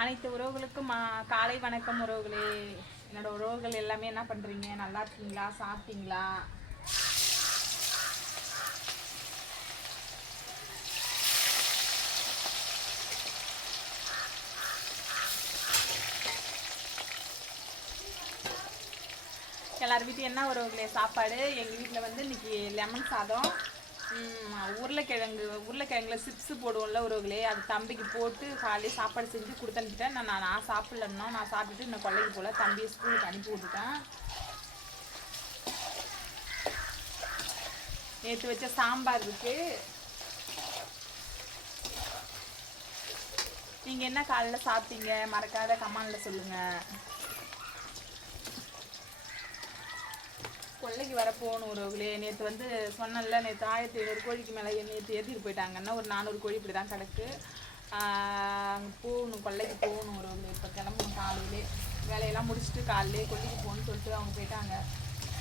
அனைத்து உறவுகளுக்கும் மா- காலை வணக்கம் உறவுகளே. என்னோட உறவுகள் எல்லாமே என்ன பண்றீங்க? நல்லா இருக்கீங்களா? சாப்பிட்டீங்களா? எல்லார் வீட்லையும் என்ன உறவுகளே? சாப்பாடு. எங்கள் வீட்டில் வந்து இன்னைக்கு லெமன் சாதம். உருளைக்கிழங்கு உருளைக்கிழங்குல சிப்ஸ் போடுவோம்ல உறவுகளே அது தம்பிக்கு போட்டு காலையில் சாப்பாடு செஞ்சு கொடுத்து அனுப்பிட்டேன். நான் நான் சாப்பிட்லன்னா நான் சாப்பிட்டுட்டு இன்னும் கொள்ளைக்கு போல தம்பியை ஸ்கூலுக்கு அனுப்பி விட்டுட்டேன். நேற்று வச்ச சாம்பார் இருக்கு. நீங்கள் என்ன காலையில் சாப்பிட்டீங்க? மறக்காத கமானில் சொல்லுங்கள் கொள்ளைக்கு வர போகணும் உறவுகளே நேற்று வந்து சொன்னல நேற்று ஆயிரத்தி ஐநூறு கோழிக்கு மேலே நேற்று ஏற்றிட்டு போயிட்டாங்கன்னா ஒரு நானூறு கோழி இப்படி தான் கிடக்கு அங்கே போகணும் கொள்ளைக்கு போகணும் உறவுகளே இப்போ கிளம்பணும் காலையிலே. வேலையெல்லாம் முடிச்சுட்டு காலையிலே கொல்லைக்கு போகணும்னு சொல்லிட்டு அவங்க போயிட்டாங்க.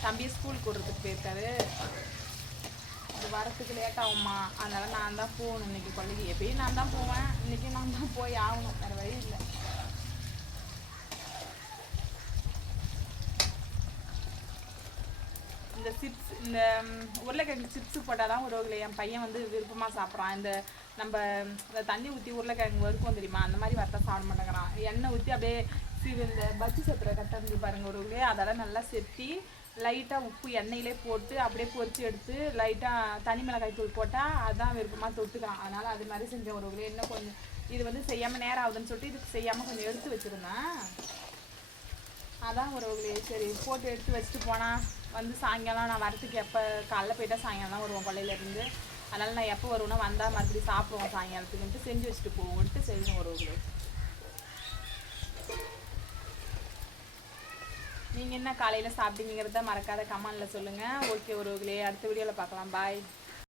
தம்பியை ஸ்கூலுக்கு விடுறதுக்கு போயிருக்காரு. அது வரத்துக்கு லேட் ஆகுமா அதனால் நான் தான் போகணும். இன்னைக்கு கொல்லைக்கு எப்பயும் நான் தான் போவேன். இன்றைக்கி நான் தான் போய் ஆகணும். வேறு வழி இந்த சிப்ஸ் இந்த உருளைக்கிழங்கு சிப்ஸ் போட்டால் தான் உறவுகளை என் பையன் வந்து விருப்பமாக சாப்பிட்றான். இந்த நம்ம இந்த தண்ணி ஊற்றி உருளைக்கிழங்கு வறுக்கும் தெரியுமா? அந்த மாதிரி வறுத்தா சாப்பிட மாட்டேங்கிறான். எண்ணெய் ஊற்றி அப்படியே சிறு இந்த பஜ்ஜி சத்துற கட்டை பாருங்கள் உறவுகளே அதெல்லாம் நல்லா செத்தி லைட்டாக உப்பு எண்ணெயிலே போட்டு அப்படியே பொறிச்சு எடுத்து லைட்டாக தனி மிளகாய் தூள் போட்டால் அதான் விருப்பமாக தொட்டுக்கிறான். அதனால் அது மாதிரி செஞ்ச உறவுகளே இன்னும் கொஞ்சம் இது வந்து செய்யாமல் நேரம் ஆகுதுன்னு சொல்லிட்டு இதுக்கு செய்யாமல் கொஞ்சம் எடுத்து வச்சுருந்தேன். அதான் உறவுகளே சரி போட்டு எடுத்து வச்சுட்டு போனால் வந்து சாயங்காலம் நான் வரத்துக்கு எப்போ காலைல போயிட்டா சாயங்காலம் தான் வருவோம் கொள்ளையிலேருந்து அதனால் நான் எப்போ வருவேன்னா வந்தால் மறுபடியும் சாப்பிடுவோம் சாயங்காலத்துக்குன்ட்டு செஞ்சு வச்சுட்டு போவோம்ட்டு செய்வோம் உறவுகளே நீங்கள் என்ன காலையில் சாப்பிட்டீங்கிறத மறக்காத கமெண்டில் சொல்லுங்கள் ஓகே உறவுகளே அடுத்த வீடியோவில் பார்க்கலாம். பாய்